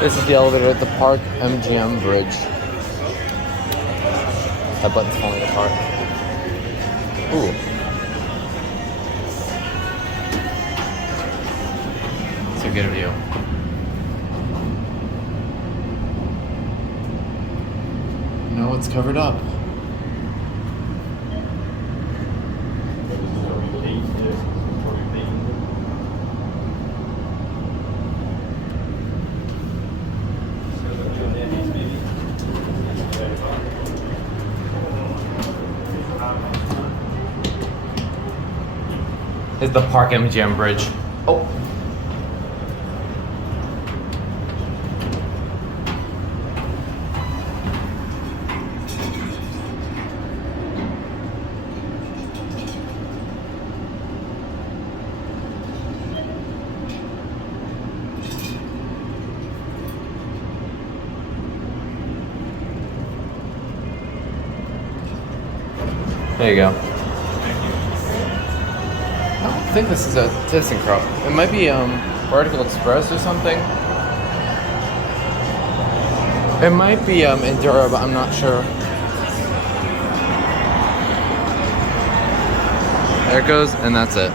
This is the elevator at the Park MGM bridge. That button's falling apart. Ooh. It's a good view. No, it's covered up. Is the Park MGM bridge. Oh. There you go. I think this is a Thyssenkrupp. It might be Vertical Express or something. It might be Endura, but I'm not sure. There it goes, and that's it.